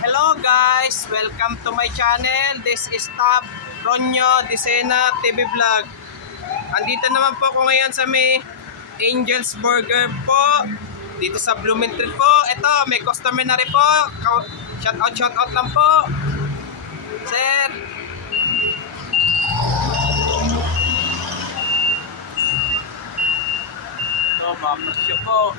Hello guys, welcome to my channel. This is Tab Ronyo Disena TV Vlog. Andito naman po ako ngayon sa may Angel's Burger po, dito sa Blumentritt po. Ito, may customer na rin po. Shout out lang po, sir. Ito, mamasyo po.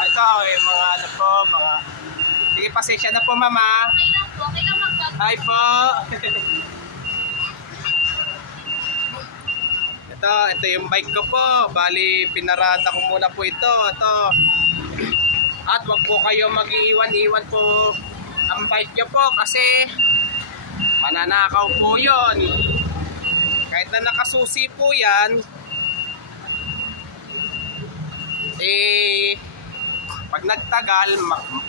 Ito yung mga ano po, mga sige, pasensya na po mama. Okay lang po, okay lang mag-vlog. Hi po. Ito yung bike ko po. Bali, pinarada ko muna po ito. At wag po kayo mag-iiwan-iwan po ang bike nyo po kasi mananakaw po yun. Kahit na nakasusi po yan, pag nagtagal,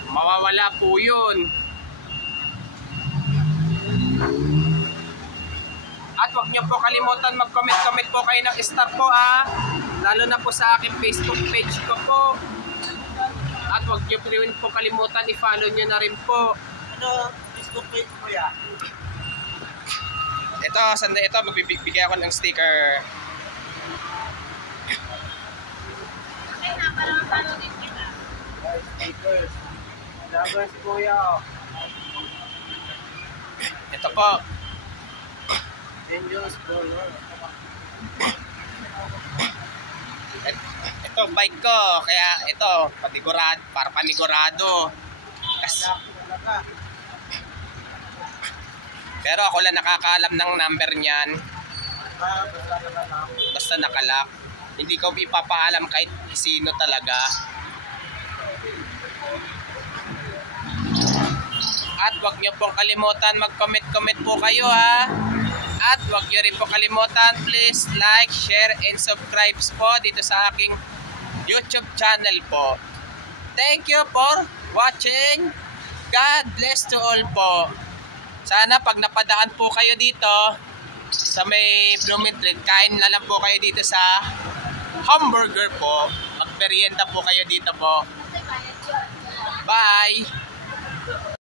mawawala po yun. At huwag nyo po kalimutan mag-comment po kayo ng star po lalo na po sa aking Facebook page ko po. At huwag nyo po kalimutan i-follow nyo na rin po. Ano, Facebook page mo ya? Ito, magbibigay ako ng sticker. Okay na, para mapano din kita. Stickers. Lovers kuya. Ito po. Angels Burger. Ito bike ko, kaya ito panigurado, para panigurado. Pero ako lang nakakaalam ng number niyan. Basta nakalak. Hindi ko ipapaalam kahit sino talaga. At huwag niyo pong kalimutan mag-comment po kayo At huwag niyo rin po kalimutan, please like, share, and subscribe po dito sa aking YouTube channel po. Thank you for watching. God bless to all po. Sana pag napadaan po kayo dito sa may Blumentritt, kain na lang po kayo dito sa hamburger po. Magmerienda po kayo dito po. Bye!